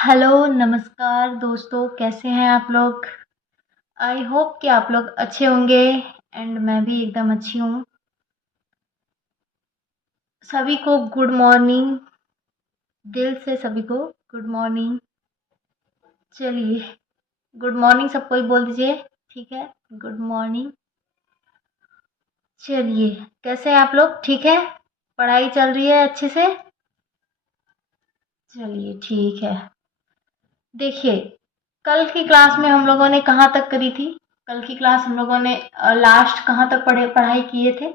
Hello, नमस्कार दोस्तों, कैसे हैं आप लोग? आई होप कि आप लोग अच्छे होंगे एंड मैं भी एकदम अच्छी हूँ। सभी को गुड मॉर्निंग, दिल से सभी को गुड मॉर्निंग। चलिए, गुड मॉर्निंग सबको ही बोल दीजिए, ठीक है? Good morning. चलिए, कैसे हैं आप लोग? ठीक है? पढ़ाई चल रही है अच्छे से? चलिए, ठीक है। देखिए, कल की क्लास में हम लोगों ने कहाँ तक करी थी? कल की क्लास हम लोगों ने लास्ट कहाँ तक पढ़ाई किए थे?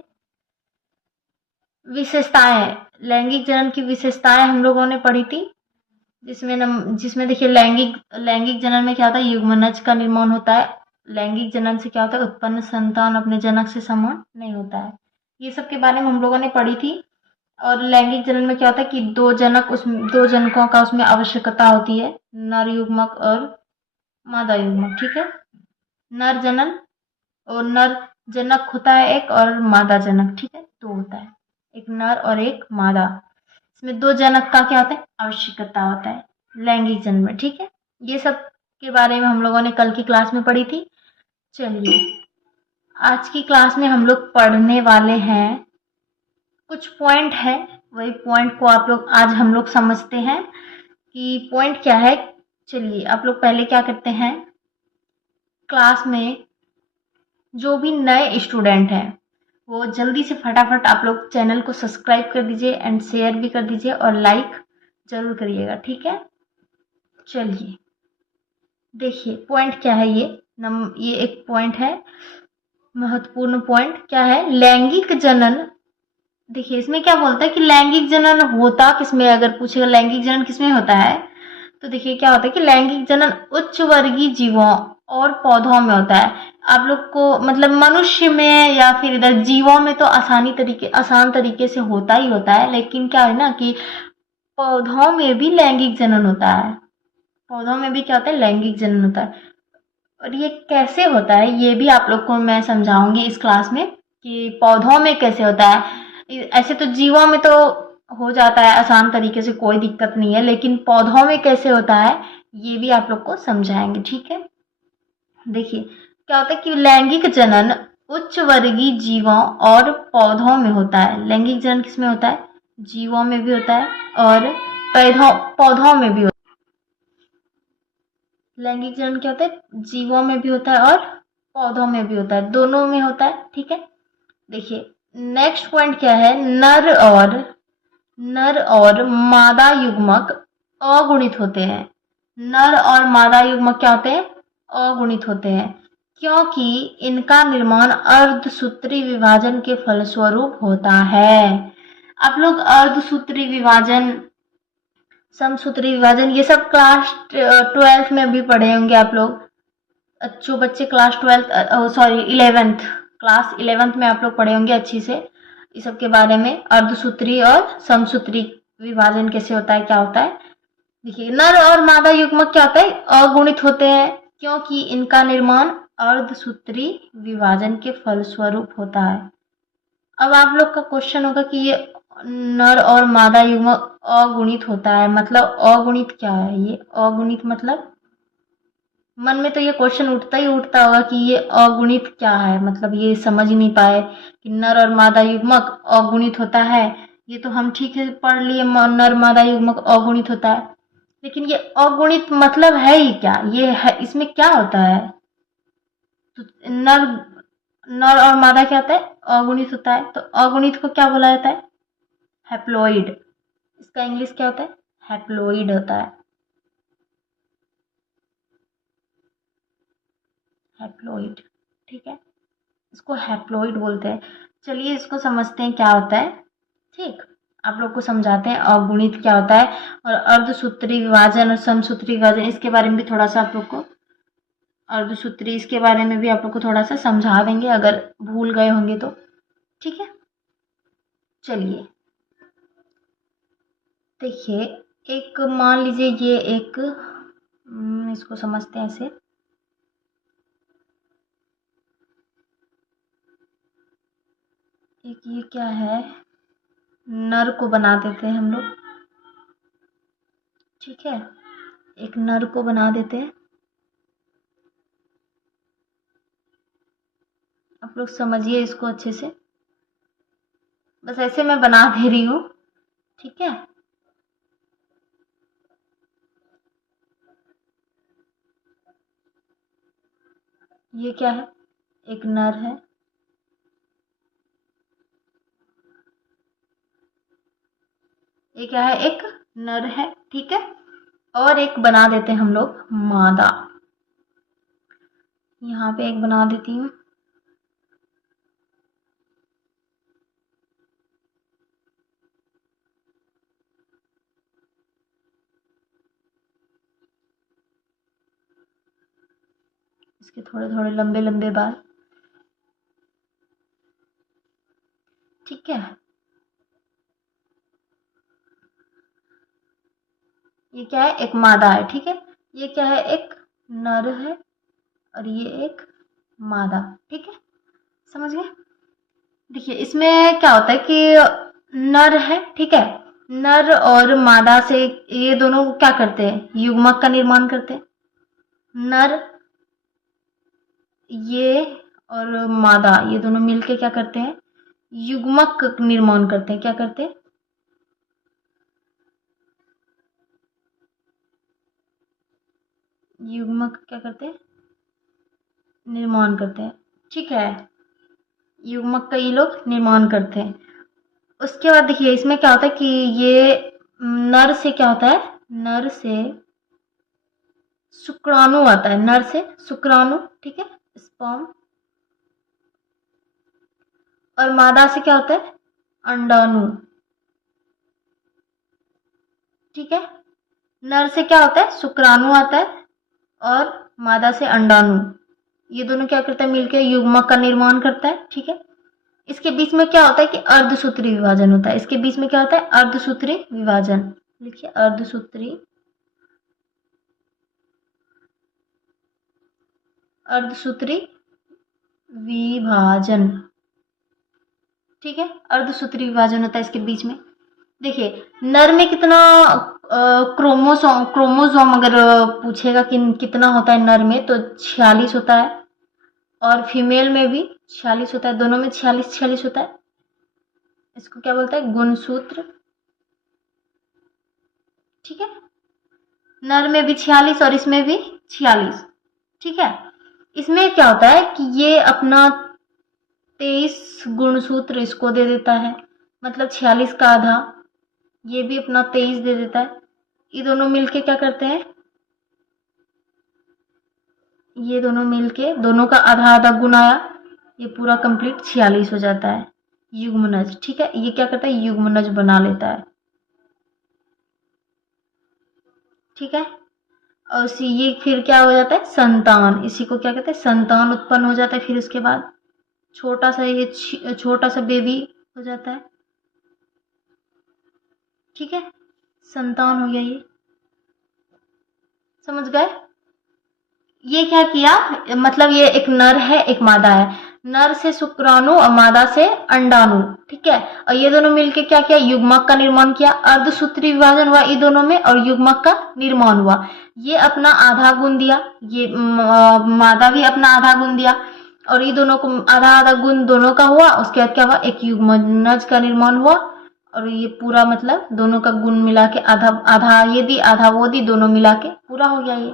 विशेषताएं, लैंगिक जनन की विशेषताएं हम लोगों ने पढ़ी थी। जिसमें देखिए लैंगिक लैंगिक जनन में क्या होता है, युग्मनज का निर्माण होता है। लैंगिक जनन से क्या होता है, उत्पन्न संतान अपने जनक से समान नहीं होता है। ये सब के बारे में हम लोगों ने पढ़ी थी। और लैंगिक जनन में क्या होता है कि दो जनकों का उसमें आवश्यकता होती है, नर युग्मक और मादा युग्मक। ठीक है? नर जनन और नर जनक होता है एक, और मादा जनक, ठीक है, दो होता है, एक नर और एक मादा। इसमें दो जनक का क्या होता है, आवश्यकता होता है लैंगिक जन्म में। ठीक है? ये सब के बारे में हम लोगों ने कल की क्लास में पढ़ी थी। चलिए, आज की क्लास में हम लोग पढ़ने वाले हैं, कुछ पॉइंट है, वही पॉइंट को आप लोग आज हम लोग समझते हैं कि पॉइंट क्या है। चलिए, आप लोग पहले क्या करते हैं, क्लास में जो भी नए स्टूडेंट हैं वो जल्दी से फटाफट आप लोग चैनल को सब्सक्राइब कर दीजिए एंड शेयर भी कर दीजिए और लाइक जरूर करिएगा। ठीक है? चलिए, देखिए पॉइंट क्या है, ये एक पॉइंट है, महत्वपूर्ण पॉइंट क्या है, लैंगिक जनन। देखिए इसमें क्या बोलता है कि लैंगिक जनन होता किसमें, अगर पूछेगा लैंगिक जनन किसमें होता है, तो देखिए क्या होता है कि लैंगिक जनन उच्च वर्गीय जीवों और पौधों में होता है। आप लोग को मतलब मनुष्य में या फिर इधर जीवों में तो आसान तरीके से होता ही होता है, लेकिन क्या है ना कि पौधों में भी लैंगिक जनन होता है। पौधों में भी क्या होता है, लैंगिक जनन होता है। और ये कैसे होता है ये भी आप लोग को मैं समझाऊंगी इस क्लास में कि पौधों में कैसे होता है। ऐसे तो जीवों में तो हो जाता है आसान तरीके से, कोई दिक्कत नहीं है, लेकिन पौधों में कैसे होता है ये भी आप लोग को समझाएंगे। ठीक है? देखिए क्या होता है कि लैंगिक जनन उच्च वर्गीय जीवों और पौधों में होता है। लैंगिक जनन किसमें होता है, जीवों में भी होता है और पौधों में भी होता है। लैंगिक जनन क्या होता है, जीवों में भी होता है और पौधों में भी होता है, दोनों में होता है। ठीक है? देखिए नेक्स्ट पॉइंट क्या है, नर और मादा युग्मक अगुणित होते हैं। नर और मादा युग्मक क्या होते हैं, अगुणित होते हैं, क्योंकि इनका निर्माण अर्धसूत्री विभाजन के फलस्वरूप होता है। आप लोग अर्धसूत्री विभाजन, समसूत्री विभाजन ये सब क्लास 12th में भी पढ़े होंगे आप लोग। जो बच्चे class 12th, sorry 11th, class 11th में आप लोग पढ़े होंगे अच्छी से इस सब के बारे में, अर्धसूत्री और समसूत्री विभाजन कैसे होता है, क्या होता है। देखिए नर और मादा युग्मक क्या होता है, अगुणित होते हैं, क्योंकि इनका निर्माण अर्धसूत्री विभाजन के फलस्वरूप होता है। अब आप लोग का क्वेश्चन होगा कि ये नर और मादा युग्मक अगुणित होता है, मतलब अगुणित क्या है, ये अगुणित मतलब मन में तो ये क्वेश्चन उठता ही उठता होगा कि ये अगुणित क्या है, मतलब ये समझ ही नहीं पाए कि नर और मादा युग्मक अगुणित होता है। ये तो हम ठीक है पढ़ लिए, नर मादा युग्मक अगुणित होता है, लेकिन ये अगुणित मतलब है ही क्या, ये है इसमें क्या होता है। तो नर नर और मादा क्या होता है, अगुणित होता है, तो अगुणित को क्या बोला जाता है, हैप्लॉइड। इसका इंग्लिश क्या होता है, हैप्लॉइड होता है, हैप्लॉइड। ठीक है? इसको हैप्लॉइड बोलते हैं। चलिए इसको समझते हैं क्या होता है। ठीक, आप लोग को समझाते हैं अगुणित क्या होता है, और अर्धसूत्री विभाजन और समसूत्री विभाजन इसके बारे में भी थोड़ा सा आप लोग को, अर्धसूत्री इसके बारे में भी आप लोग को थोड़ा सा समझा देंगे अगर भूल गए होंगे तो। ठीक है? चलिए देखिए, एक मान लीजिए ये एक, इसको समझते हैं ऐसे, एक ये क्या है, नर को बना देते हैं हम लोग। ठीक है? एक नर को बना देते हैं। आप लोग समझिए इसको अच्छे से, बस ऐसे मैं बना दे रही हूँ, ठीक है। ये क्या है, एक नर है, ये क्या है, एक नर है, ठीक है। और एक बना देते हैं हम लोग मादा, यहाँ पे एक बना देती हूँ। इसके थोड़े थोड़े लंबे लंबे बाल, ठीक है। ये क्या है, एक मादा है, ठीक है। ये क्या है, एक नर है, और ये एक मादा, ठीक है। समझ गए। देखिए इसमें क्या होता है कि नर है, ठीक है। नर और मादा से ये दोनों क्या करते हैं, युग्मक का निर्माण करते हैं। नर ये और मादा ये दोनों मिलके क्या करते हैं, युग्मक का निर्माण करते हैं। क्या करते हैं, युग्मक क्या करते हैं, निर्माण करते हैं, ठीक है। युग्मक का ये लोग निर्माण करते हैं। उसके बाद देखिए इसमें क्या होता है कि ये नर से क्या होता है, नर से शुक्राणु आता है, नर से शुक्राणु, ठीक है, स्पर्म। और मादा से क्या होता है, अंडाणु, ठीक है। नर से क्या होता है, शुक्राणु आता है, और मादा से अंडाणु। ये दोनों क्या करते हैं, मिलकर युग्मक का निर्माण करता है, ठीक है। इसके बीच में क्या होता है कि अर्धसूत्री विभाजन होता है। इसके बीच में क्या होता है, अर्धसूत्री विभाजन। लिखिए अर्धसूत्री, अर्धसूत्री विभाजन, ठीक है। अर्धसूत्री विभाजन होता है इसके बीच में। देखिए नर में कितना क्रोमोसोम अगर पूछेगा कि कितना होता है नर में, तो 46 होता है। और फीमेल में भी 46 होता है, दोनों में 46 होता है। इसको क्या बोलता है, गुणसूत्र, ठीक है। नर में भी 46 और इसमें भी 46, ठीक है। इसमें क्या होता है कि ये अपना 23 गुणसूत्र इसको दे देता है, मतलब 46 का आधा, ये भी अपना 23 दे देता है। ये दोनों मिलके क्या करते हैं, ये दोनों मिलके दोनों का आधा आधा गुण आया, ये पूरा कंप्लीट 46 हो जाता है युग्मनज, ठीक है। ये क्या करता है, युग्मनज बना लेता है, ठीक है। और ये फिर क्या हो जाता है, संतान, इसी को क्या कहते हैं, संतान उत्पन्न हो जाता है। फिर उसके बाद छोटा सा ये छोटा सा बेबी हो जाता है, ठीक है। संतान हो गया ये, समझ गए। ये क्या किया, मतलब ये एक नर है एक मादा है, नर से शुक्राणु और मादा से अंडाणु, ठीक है। और ये दोनों मिलके क्या किया, युग्मक का निर्माण किया, अर्धसूत्री विभाजन हुआ ये दोनों में, और युग्मक का निर्माण हुआ। ये अपना आधा गुण दिया, ये मादा भी अपना आधा गुण दिया, और ये दोनों को आधा आधा गुण दोनों का हुआ। उसके बाद क्या हुआ, एक युग्मनज का निर्माण हुआ। और ये पूरा मतलब दोनों का गुण मिला के आधा आधा ये दी आधा वो दी, दोनों मिला के पूरा हो गया। ये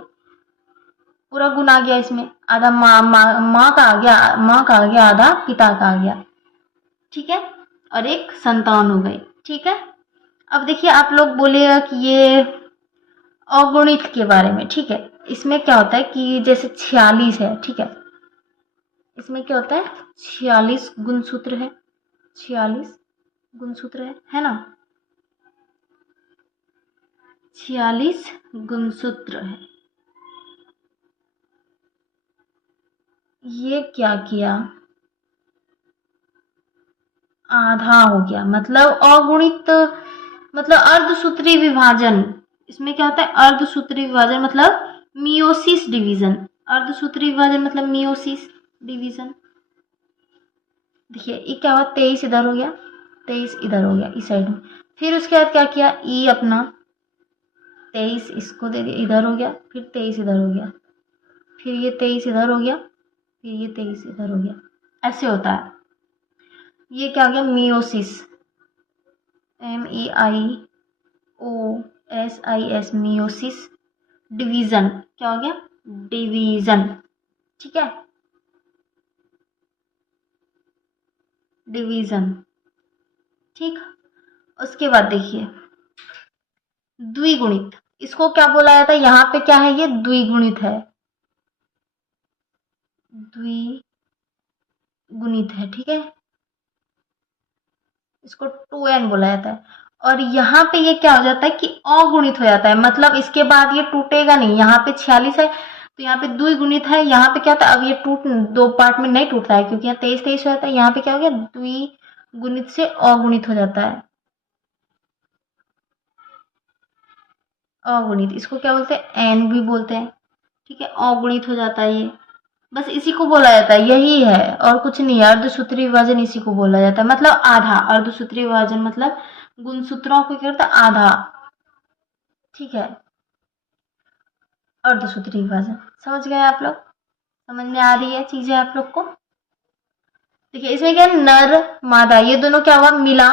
पूरा गुण आ गया इसमें, आधा माँ का आ गया, माँ का आ गया, आधा पिता का आ गया, ठीक है। और एक संतान हो गई, ठीक है। अब देखिए आप लोग बोलेगा कि ये अगुणित के बारे में, ठीक है। इसमें क्या होता है कि जैसे 46 है, ठीक है। इसमें क्या होता है, 46 गुणसूत्र है, 46 गुणसूत्र है ना, 46 गुणसूत्र है। ये क्या किया, आधा हो गया, मतलब अगुणित, मतलब अर्धसूत्री विभाजन। इसमें क्या होता है, अर्धसूत्री विभाजन मतलब मियोसिस डिवीजन। अर्धसूत्री विभाजन मतलब मियोसिस डिवीजन। देखिए ये क्या हुआ, 23 इधर हो गया, 23 इधर हो गया इस साइड में। फिर उसके बाद क्या किया, ई अपना 23 इसको दे दिया, इधर हो गया, फिर 23 इधर हो गया, फिर ये 23 इधर हो गया, फिर ये 23 इधर हो गया, ऐसे होता है। ये क्या हो गया, मियोसिस, MAIOSIS, मियोसिस। डिवीजन क्या हो गया, डिवीजन, ठीक है, डिवीजन, ठीक। उसके बाद देखिए द्विगुणित, इसको क्या बोला जाता है, यहाँ पे क्या है, ये द्विगुणित है, द्विगुणित है, ठीक है, इसको 2n बोला जाता है। और यहाँ पे ये क्या हो जाता है कि अगुणित हो जाता है, मतलब इसके बाद ये टूटेगा नहीं। यहाँ पे 46 है तो यहाँ पे द्विगुणित है, यहाँ पे क्या होता है, अब ये टूट दो पार्ट में नहीं टूटता है क्योंकि यहाँ 23 23 हो जाता है, यहाँ पे क्या हो गया, द्विगुणित से अगुणित हो जाता है, अगुणित, इसको क्या बोलते हैं, एन भी बोलते हैं, ठीक है, अगुणित हो जाता है ये। बस इसी को बोला जाता है, यही है और कुछ नहीं है। अर्धसूत्री विभाजन इसी को बोला जाता है, मतलब आधा। अर्धसूत्री विभाजन मतलब गुणसूत्रों को क्या करता है, आधा, ठीक है, अर्धसूत्री विभाजन। समझ गए आप लोग, समझ में आ रही है चीजें आप लोग को। देखिए इसमें क्या है, नर मादा ये दोनों क्या हुआ, मिला,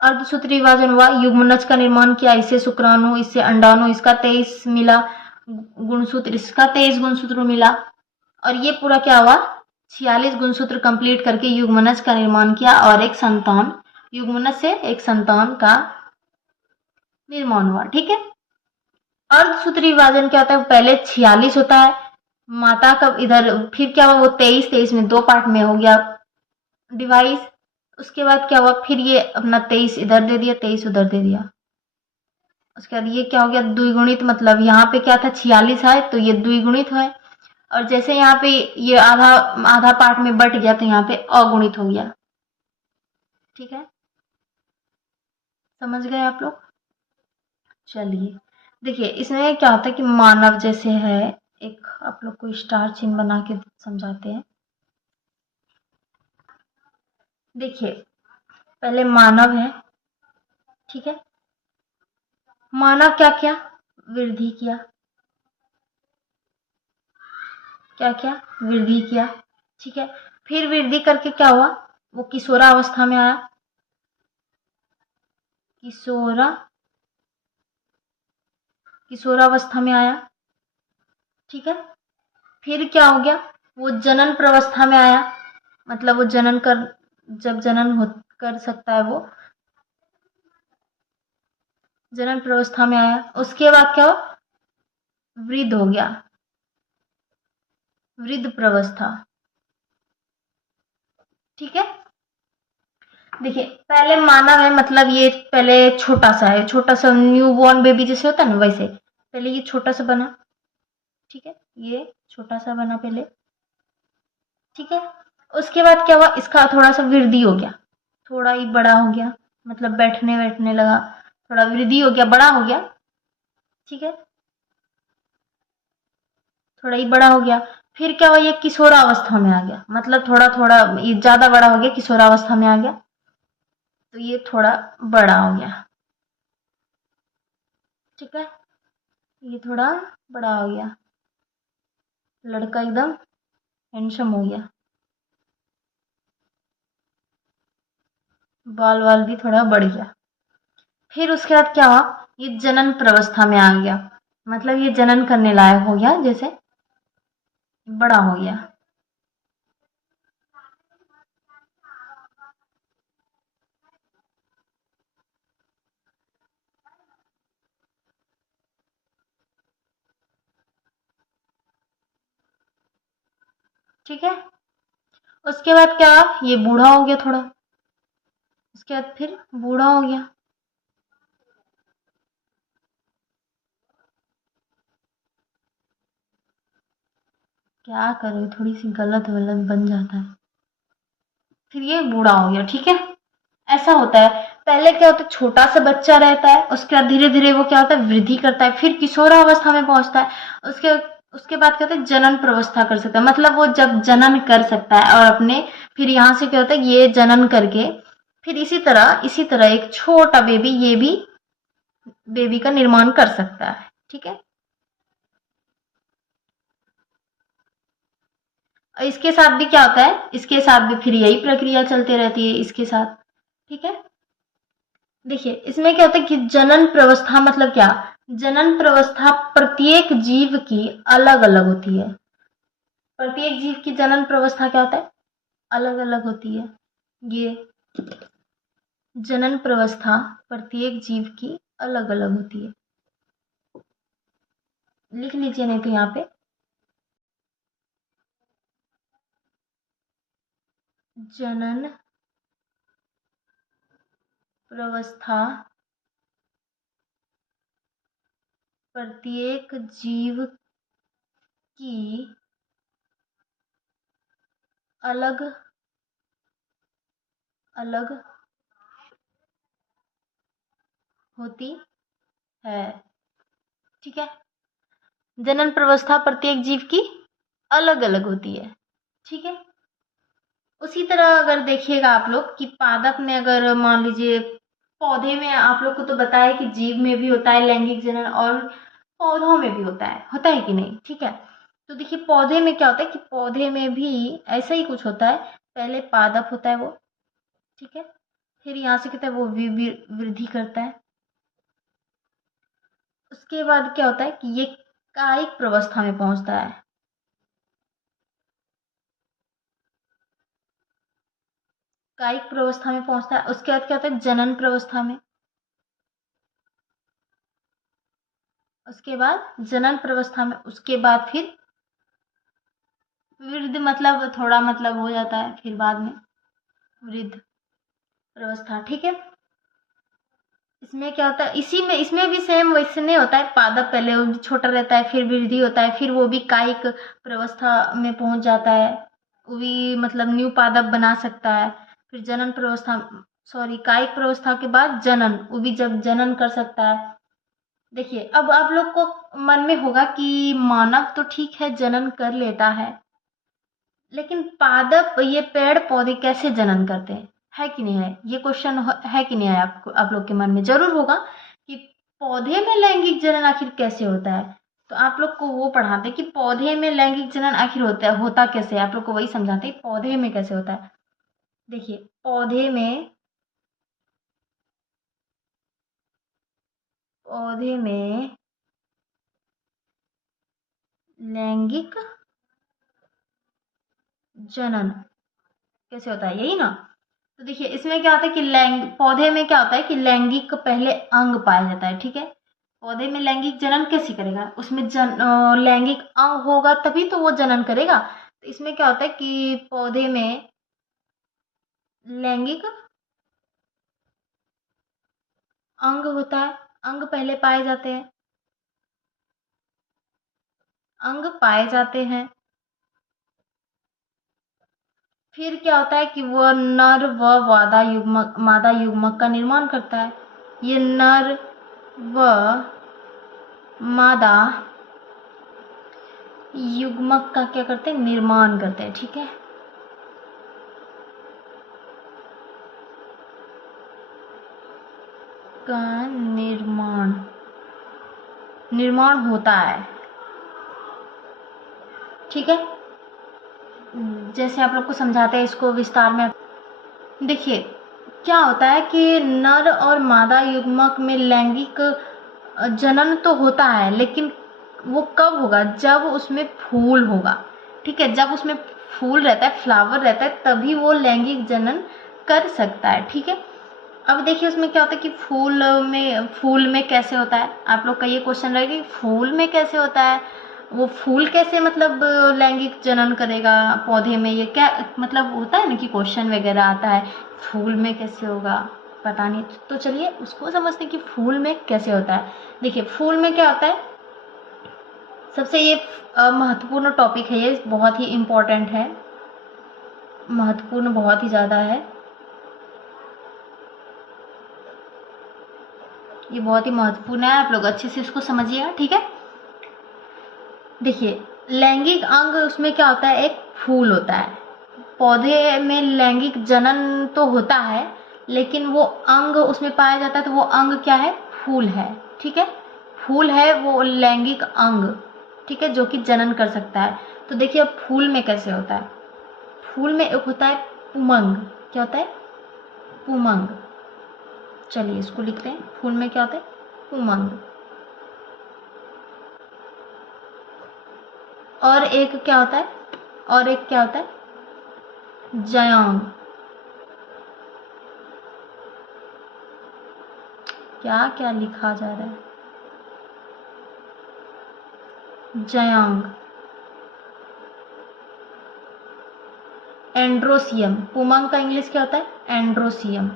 अर्धसूत्री विभाजन हुआ, युग्मनज का निर्माण किया, इससे शुक्राणु, इससे अंडाणु, इसका 23 मिला गुणसूत्र, इसका 23 गुणसूत्र मिला, और ये पूरा क्या हुआ, 46 गुणसूत्र कंप्लीट करके युग्मनज का निर्माण किया और एक संतान, युग्मनज से एक संतान का निर्माण हुआ, ठीक है। अर्धसूत्री विभाजन क्या होता है, पहले 46 होता है, माता का इधर, फिर क्या हुआ, वो 23 23 में दो पार्ट में हो गया डिवाइस। उसके बाद क्या हुआ, फिर ये अपना 23 इधर दे दिया, 23 उधर दे दिया। उसके बाद ये क्या हो गया, द्विगुणित, मतलब यहाँ पे क्या था, 46 है तो ये द्विगुणित है, और जैसे यहाँ पे ये आधा आधा पार्ट में बट गया तो यहाँ पे अगुणित हो गया, ठीक है, समझ गए आप लोग। चलिए देखिए इसमें क्या होता है कि मानव जैसे है, एक आप लोग को स्टार चिन्ह बना के समझाते हैं। देखिए पहले मानव है, ठीक है, मानव क्या किया, वृद्धि किया, क्या क्या, वृद्धि किया, ठीक है, फिर वृद्धि करके क्या हुआ, वो किशोरावस्था में आया, किशोरावस्था में आया, ठीक है, फिर क्या हो गया, वो जनन प्रवस्था में आया, मतलब वो जनन कर, जब जनन हो कर सकता है वो जनन प्रवस्था में आया। उसके बाद क्या हो, वृद्ध हो गया, वृद्ध प्रवस्था, ठीक है। देखिए पहले मानव है, मतलब ये पहले छोटा सा है, छोटा सा न्यू बॉर्न बेबी जैसे होता है ना, वैसे पहले ये छोटा सा बना, ठीक है, ये छोटा सा बना पहले, ठीक है। उसके बाद क्या हुआ, इसका थोड़ा सा वृद्धि हो गया, थोड़ा ही बड़ा हो गया, मतलब बैठने बैठने लगा, थोड़ा वृद्धि हो गया, बड़ा हो गया, ठीक है, थोड़ा ही बड़ा हो गया। फिर क्या हुआ, ये किशोरावस्था में आ गया, मतलब थोड़ा थोड़ा ये ज्यादा बड़ा हो गया, किशोरावस्था में आ गया तो ये थोड़ा बड़ा हो गया, ठीक है, ये थोड़ा बड़ा हो गया, लड़का एकदम हैंडसम हो गया, बाल वाल भी थोड़ा बढ़ गया। फिर उसके बाद क्या हुआ, ये जनन प्रवस्था में आ गया, मतलब ये जनन करने लायक हो गया, जैसे बड़ा हो गया, ठीक है। उसके बाद क्या, ये बूढ़ा हो गया थोड़ा, उसके बाद फिर बूढ़ा हो गया, क्या करें, थोड़ी सी गलत वलत बन जाता है, फिर ये बूढ़ा हो गया, ठीक है। ऐसा होता है, पहले क्या होता है, छोटा सा बच्चा रहता है, उसके बाद धीरे धीरे वो क्या होता है, वृद्धि करता है, फिर किशोरावस्था में पहुंचता है, उसके उसके बाद क्या होता है, जनन प्रवस्था कर सकता है, मतलब वो जब जनन कर सकता है और अपने, फिर यहाँ से क्या होता है, ये जनन करके फिर इसी तरह एक छोटा बेबी, ये भी बेबी का निर्माण कर सकता है। ठीक है, और इसके साथ भी क्या होता है, इसके साथ भी फिर यही प्रक्रिया चलती रहती है इसके साथ। ठीक है, देखिए इसमें क्या होता है कि जनन प्रवस्था मतलब क्या, जनन प्रवस्था प्रत्येक जीव की अलग अलग होती है। प्रत्येक जीव की जनन प्रवस्था क्या होता है, अलग अलग होती है। ये जनन प्रवस्था प्रत्येक जीव की अलग अलग होती है। लिख लीजिए नहीं तो यहाँ पे, जनन प्रवस्था प्रत्येक जीव की अलग अलग होती है। ठीक है, जनन प्रवस्था प्रत्येक जीव की अलग अलग होती है। ठीक है, उसी तरह अगर देखिएगा आप लोग कि पादप में, अगर मान लीजिए पौधे में, आप लोग को तो बताया कि जीव में भी होता है लैंगिक जनन और पौधों में भी होता है कि नहीं। ठीक है, तो देखिए पौधे में क्या होता है कि पौधे में भी ऐसा ही कुछ होता है। पहले पादप होता है वो, ठीक है, फिर यहाँ से कहता है वो वृद्धि करता है। उसके बाद क्या होता है कि ये कायिक प्रवस्था में पहुंचता है। कायिक प्रवस्था में पहुंचता है। उसके बाद क्या होता है, जनन प्रवस्था में। उसके बाद जनन प्रवस्था में, उसके बाद फिर वृद्ध मतलब थोड़ा मतलब हो जाता है, फिर बाद में वृद्ध प्रवस्था। ठीक है, इसमें क्या होता है, इसी में इसमें भी सेम वैसे नहीं होता है। पादप पहले वो छोटा रहता है, फिर वृद्धि होता है, फिर वो भी कायिक प्रवस्था में पहुंच जाता है, वो भी मतलब न्यू पादप बना सकता है। फिर जनन प्रवस्था, सॉरी, कायिक प्रवस्था के बाद जनन, वो भी जब जनन कर सकता है। देखिए अब आप लोग को मन में होगा कि मानव तो ठीक है जनन कर लेता है, लेकिन पादप, ये पेड़ पौधे कैसे जनन करते हैं, है कि नहीं है, ये क्वेश्चन है कि नहीं है आपको, आप लोग के मन में जरूर होगा कि पौधे में लैंगिक जनन आखिर कैसे होता है। तो आप लोग को वो पढ़ाते हैं कि पौधे में लैंगिक जनन आखिर होता कैसे है, आप लोग को वही समझाते हैं पौधे में कैसे होता है। देखिए पौधे में लैंगिक जनन कैसे होता है, यही ना। तो देखिए इसमें क्या होता है कि पौधे में क्या होता है कि लैंगिक पहले अंग पाया जाता है। ठीक है, पौधे में लैंगिक जनन कैसे करेगा, उसमें लैंगिक अंग होगा तभी तो वो जनन करेगा। तो इसमें क्या होता है कि पौधे में लैंगिक अंग होता है, अंग पहले पाए जाते हैं, अंग पाए जाते हैं। फिर क्या होता है कि वह नर व मादा युग्मक का निर्माण करता है। ये नर व मादा युग्मक का क्या करते हैं, निर्माण करते हैं। ठीक है, का निर्माण होता है। ठीक है, जैसे आप लोग को समझाते हैं इसको विस्तार में। देखिए क्या होता है कि नर और मादा युग्मक में लैंगिक जनन तो होता है, लेकिन वो कब होगा, जब उसमें फूल होगा। ठीक है, जब उसमें फूल रहता है, फ्लावर रहता है, तभी वो लैंगिक जनन कर सकता है। ठीक है, अब देखिए उसमें क्या होता है कि फूल में कैसे होता है, आप लोग का ये क्वेश्चन रहेगा कि फूल में कैसे होता है, वो फूल कैसे मतलब लैंगिक जनन करेगा पौधे में, ये क्या मतलब होता है ना कि क्वेश्चन वगैरह आता है, फूल में कैसे होगा, पता नहीं। तो चलिए उसको समझते हैं कि फूल में कैसे होता है। देखिए फूल में क्या होता है, सबसे ये महत्वपूर्ण टॉपिक है, ये बहुत ही इम्पोर्टेंट है, महत्वपूर्ण बहुत ही ज़्यादा है, ये बहुत ही महत्वपूर्ण है, आप लोग अच्छे से इसको समझिएगा। ठीक है, देखिए लैंगिक अंग, उसमें क्या होता है, एक फूल होता है। पौधे में लैंगिक जनन तो होता है, लेकिन वो अंग उसमें पाया जाता है, तो वो अंग क्या है, फूल है, ठीक है। फूल है वो लैंगिक अंग, ठीक है, जो कि जनन कर सकता है। तो देखिए अब फूल में कैसे होता है। फूल में एक होता है पुमंग। क्या होता है? पुमंग। चलिए इसको लिखते हैं। फूल में क्या होता है? पुमंग। और एक क्या होता है? और एक क्या होता है? जयांग। क्या क्या लिखा जा रहा है? जयांग। एंड्रोसियम। पुमंग का इंग्लिश क्या होता है? एंड्रोसियम।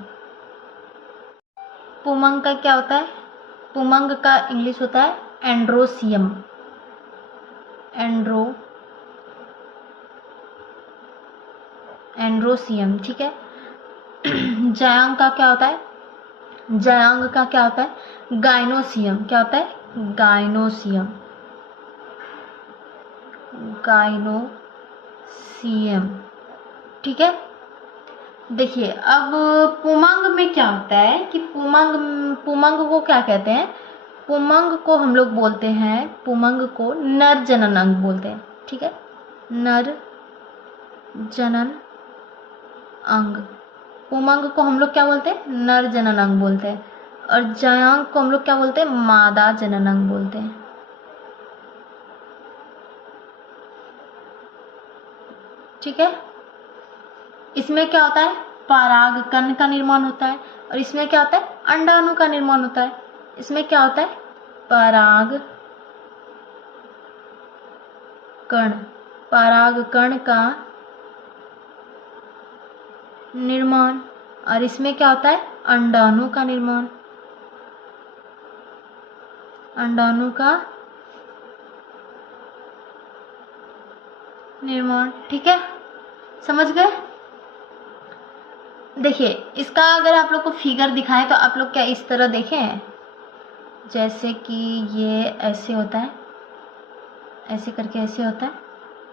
पुमंग का क्या होता है? पुमंग का इंग्लिश होता है एंड्रोसियम। एंड्रोसियम, ठीक है। जयांग का क्या होता है? जयांग का क्या होता है? गाइनोसियम। क्या होता है? गाइनोसियम। गाइनोसियम, ठीक है। देखिए अब पुमंग में क्या होता है कि पुमंग को क्या कहते हैं? पुमंग को हम लोग बोलते हैं, पुमंग को नर जनन अंग बोलते हैं, ठीक है। नर जनन अंग। पुमंग को हम लोग क्या बोलते हैं? नर जनन अंग बोलते हैं। और जयांग को हम लोग क्या बोलते हैं? मादा जनन अंग बोलते हैं, ठीक है। इसमें क्या होता है? परागकण का निर्माण होता है। और इसमें क्या होता है? अंडाणु का निर्माण होता है। इसमें क्या होता है? परागकण का निर्माण। और इसमें क्या होता है? अंडाणु का निर्माण। अंडाणु का निर्माण, ठीक है। समझ गए? देखिए इसका अगर आप लोग को फिगर दिखाएं तो आप लोग क्या इस तरह देखें, जैसे कि ये ऐसे होता है, ऐसे करके ऐसे होता है।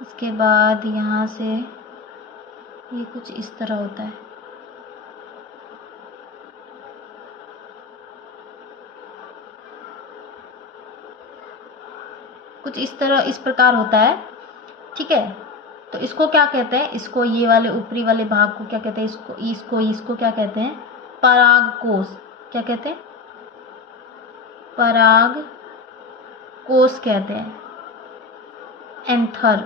उसके बाद यहाँ से ये कुछ इस तरह होता है, कुछ इस तरह, इस प्रकार होता है, ठीक है। तो इसको क्या कहते हैं? इसको ये वाले ऊपरी वाले भाग को क्या कहते हैं? इसको क्या कहते हैं? परागकोश। क्या कहते हैं? परागकोश कहते हैं। एंथर।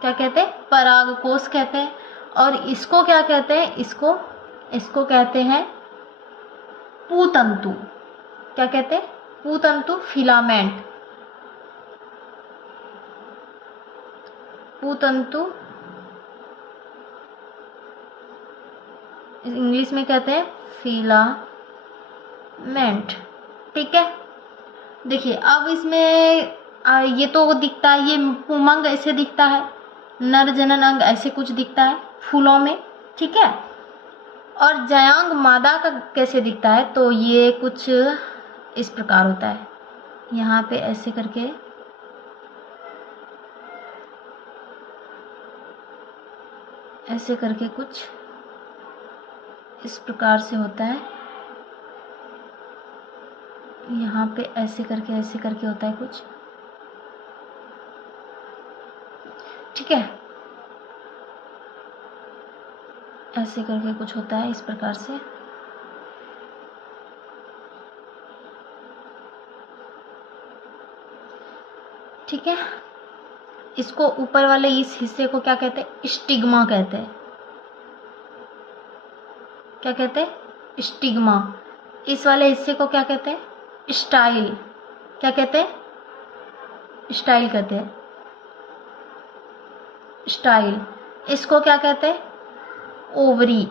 क्या कहते हैं? परागकोश कहते हैं। और इसको क्या कहते हैं? इसको कहते हैं पूतंतु। क्या कहते हैं? पूतंतु, फिलामेंट। पूतंतु इंग्लिश में कहते हैं फिलामेंट, ठीक है। देखिए अब इसमें ये तो दिखता है, ये पुमंग ऐसे दिखता है, नर जनन अंग ऐसे कुछ दिखता है फूलों में, ठीक है। और जयांग मादा का कैसे दिखता है? तो ये कुछ इस प्रकार होता है, यहाँ पे ऐसे करके, ऐसे करके कुछ इस प्रकार से होता है। यहाँ पे ऐसे करके होता है कुछ, ठीक है। ऐसे करके कुछ होता है इस प्रकार से, ठीक है। इसको ऊपर वाले इस हिस्से को क्या कहते हैं? स्टिग्मा कहते हैं। क्या कहते हैं? स्टिग्मा। इस वाले हिस्से को क्या कहते हैं? स्टाइल। क्या कहते हैं? स्टाइल कहते हैं। स्टाइल। इसको क्या कहते हैं? ओवरी।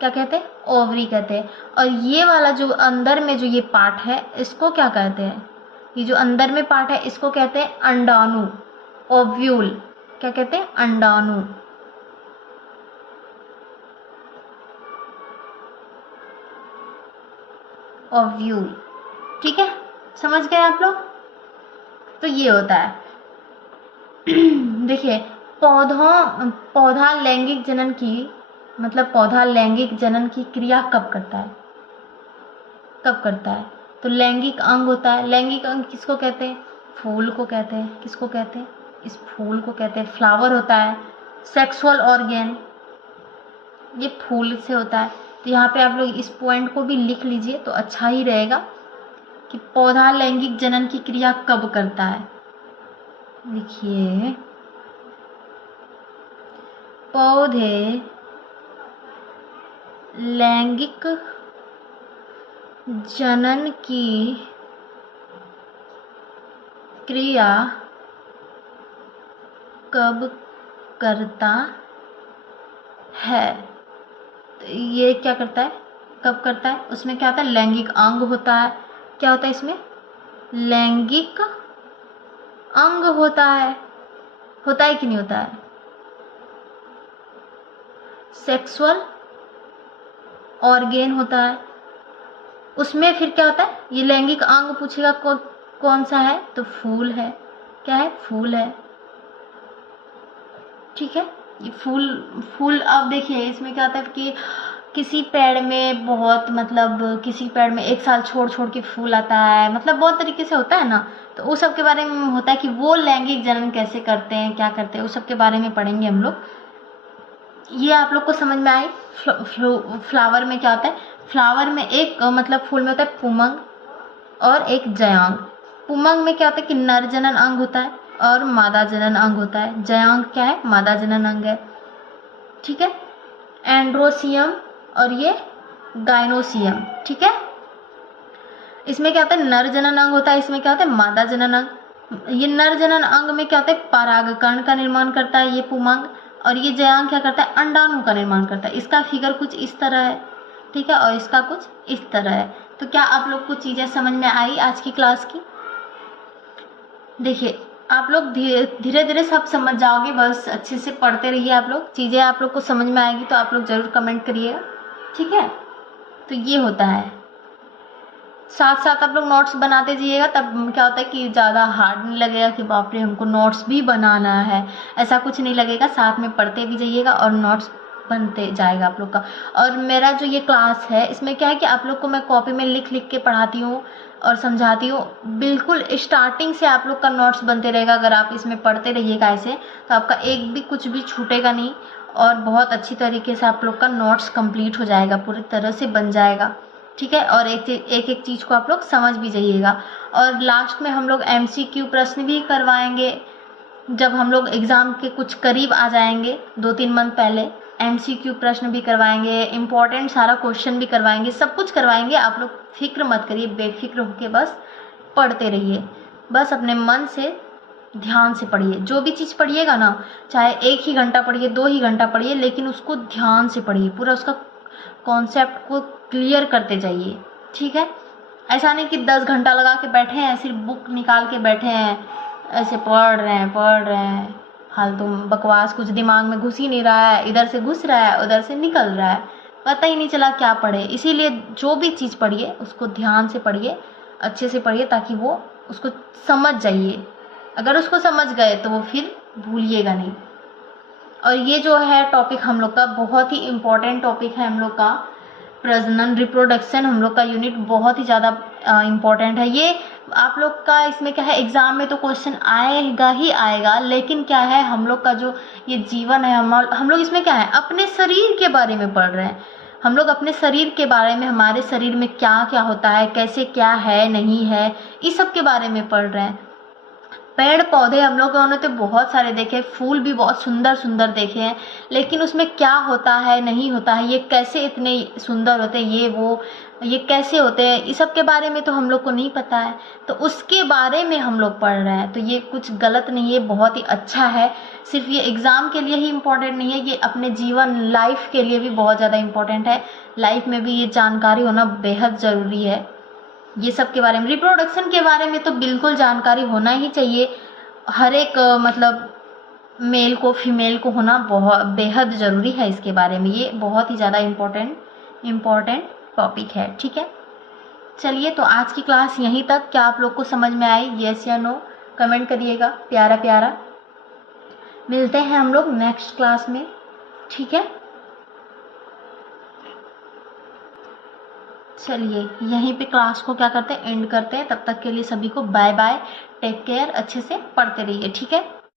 क्या कहते हैं? ओवरी कहते हैं। और ये वाला जो अंदर में जो ये पार्ट है, इसको क्या कहते हैं? ये जो अंदर में पार्ट है इसको कहते हैं अंडाणु, ओव्यूल। क्या कहते हैं? अंडाणु। ओव्यूल, ठीक है। समझ गए आप लोग? तो ये होता है। देखिए पौधा लैंगिक जनन की मतलब पौधा लैंगिक जनन की क्रिया कब करता है, कब करता है? तो लैंगिक अंग होता है। लैंगिक अंग किसको कहते हैं? फूल को कहते हैं। किसको कहते हैं? इस फूल को कहते हैं। फ्लावर होता है। सेक्सुअल ऑर्गेन ये फूल से होता है। तो यहाँ पे आप लोग इस पॉइंट को भी लिख लीजिए तो अच्छा ही रहेगा कि पौधा लैंगिक जनन की क्रिया कब करता है। लिखिए, पौधे लैंगिक जनन की क्रिया कब करता है। तो ये क्या करता है, कब करता है? उसमें क्या होता है? लैंगिक अंग होता है। क्या होता है इसमें? लैंगिक अंग होता है। होता है कि नहीं होता है? सेक्सुअल ऑर्गेन होता है। उसमें फिर क्या होता है? ये लैंगिक अंग पूछेगा कौन सा है, तो फूल है। क्या है? फूल है। ठीक है, ये फूल अब देखिए इसमें क्या होता है कि किसी पेड़ में बहुत मतलब किसी पेड़ में एक साल छोड़ छोड़ के फूल आता है, मतलब बहुत तरीके से होता है ना। तो उस सब के बारे में होता है कि वो लैंगिक जनन कैसे करते हैं, क्या करते हैं, उस सब के बारे में पढ़ेंगे हम लोग। ये आप लोग को समझ में आए। फ्लावर में क्या होता है? फ्लावर में एक मतलब फूल में होता है पुमंग और एक जयांग। पुमंग में क्या होता है कि नर जनन अंग होता है और मादा जनन अंग होता है। जयांग क्या है? मादा जनन अंग है। ठीक है, एंड्रोसियम और ये गाइनोसियम। ठीक है, इसमें क्या होता है? नर जनन अंग होता है, इसमें क्या होता है? मादा जनन अंग। ये नर जनन अंग में क्या होता है? परागकण का निर्माण करता है ये पुमंग, और ये जयांग क्या करता है? अंडाणु का निर्माण करता है। इसका फिगर कुछ इस तरह है। ठीक है, और इसका कुछ इस तरह है। तो क्या आप लोग को चीजें समझ में आई आज की क्लास की? देखिए, आप लोग धीरे धीरे सब समझ जाओगे, बस अच्छे से पढ़ते रहिए। आप लोग चीजें आप लोग को समझ में आएगी तो आप लोग जरूर कमेंट करिएगा। ठीक है, तो ये होता है। साथ साथ आप लोग नोट्स बनाते जाइएगा, तब क्या होता है कि ज़्यादा हार्ड नहीं लगेगा कि बाप रे हमको नोट्स भी बनाना है, ऐसा कुछ नहीं लगेगा। साथ में पढ़ते भी जाइएगा और नोट्स बनते जाएगा आप लोग का। और मेरा जो ये क्लास है इसमें क्या है कि आप लोग को मैं कॉपी में लिख लिख के पढ़ाती हूँ और समझाती हूँ। बिल्कुल स्टार्टिंग से आप लोग का नोट्स बनते रहेगा। अगर आप इसमें पढ़ते रहिएगा ऐसे तो आपका एक भी कुछ भी छूटेगा नहीं और बहुत अच्छी तरीके से आप लोग का नोट्स कंप्लीट हो जाएगा, पूरी तरह से बन जाएगा। ठीक है, और एक एक चीज़ को आप लोग समझ भी जाइएगा। और लास्ट में हम लोग MCQ प्रश्न भी करवाएंगे। जब हम लोग एग्ज़ाम के कुछ करीब आ जाएंगे 2-3 मंथ पहले, MCQ प्रश्न भी करवाएंगे, इम्पोर्टेंट सारा क्वेश्चन भी करवाएंगे, सब कुछ करवाएंगे। आप लोग फिक्र मत करिए, बेफिक्र होके बस पढ़ते रहिए। बस अपने मन से ध्यान से पढ़िए। जो भी चीज़ पढ़िएगा ना, चाहे 1 ही घंटा पढ़िए, 2 ही घंटा पढ़िए, लेकिन उसको ध्यान से पढ़िए, पूरा उसका कॉन्सेप्ट को क्लियर करते जाइए। ठीक है, ऐसा नहीं कि 10 घंटा लगा के बैठे हैं, सिर्फ बुक निकाल के बैठे हैं, ऐसे पढ़ रहे हैं फालतू बकवास, कुछ दिमाग में घुस ही नहीं रहा है, इधर से घुस रहा है उधर से निकल रहा है, पता ही नहीं चला क्या पढ़े। इसीलिए जो भी चीज़ पढ़िए उसको ध्यान से पढ़िए, अच्छे से पढ़िए, ताकि वो उसको समझ जाइए। अगर उसको समझ गए तो वो फिर भूलिएगा नहीं। और ये जो है टॉपिक हम लोग का बहुत ही इम्पोर्टेंट टॉपिक है। हम लोग का प्रजनन, रिप्रोडक्शन, हम लोग का यूनिट बहुत ही ज़्यादा इम्पोर्टेंट है। ये आप लोग का इसमें क्या है, एग्ज़ाम में तो क्वेश्चन आएगा ही आएगा, लेकिन क्या है हम लोग का जो ये जीवन है, हम लोग इसमें क्या है, अपने शरीर के बारे में पढ़ रहे हैं। हम लोग अपने शरीर के बारे में, हमारे शरीर में क्या क्या होता है, कैसे क्या है नहीं है, इस सब के बारे में पढ़ रहे हैं। पेड़ पौधे हम लोगों ने तो बहुत सारे देखे, फूल भी बहुत सुंदर सुंदर देखे हैं, लेकिन उसमें क्या होता है नहीं होता है, ये कैसे इतने सुंदर होते हैं, ये कैसे होते हैं, इस सब के बारे में तो हम लोग को नहीं पता है। तो उसके बारे में हम लोग पढ़ रहे हैं, तो ये कुछ गलत नहीं है, बहुत ही अच्छा है। सिर्फ ये एग्ज़ाम के लिए ही इम्पोर्टेंट नहीं है, ये अपने जीवन लाइफ के लिए भी बहुत ज़्यादा इम्पोर्टेंट है। लाइफ में भी ये जानकारी होना बेहद ज़रूरी है। ये सब के बारे में, रिप्रोडक्शन के बारे में तो बिल्कुल जानकारी होना ही चाहिए। हर एक मतलब मेल को फीमेल को होना बहुत बेहद ज़रूरी है इसके बारे में। ये बहुत ही ज़्यादा इम्पोर्टेंट टॉपिक है। ठीक है, चलिए तो आज की क्लास यहीं तक। क्या आप लोग को समझ में आई? येस या नो कमेंट करिएगा, प्यारा प्यारा। मिलते हैं हम लोग नेक्स्ट क्लास में। ठीक है। चलिए यहीं पे क्लास को क्या करते हैं, एंड करते हैं। तब तक के लिए सभी को बाय बाय, टेक केयर, अच्छे से पढ़ते रहिए, ठीक है।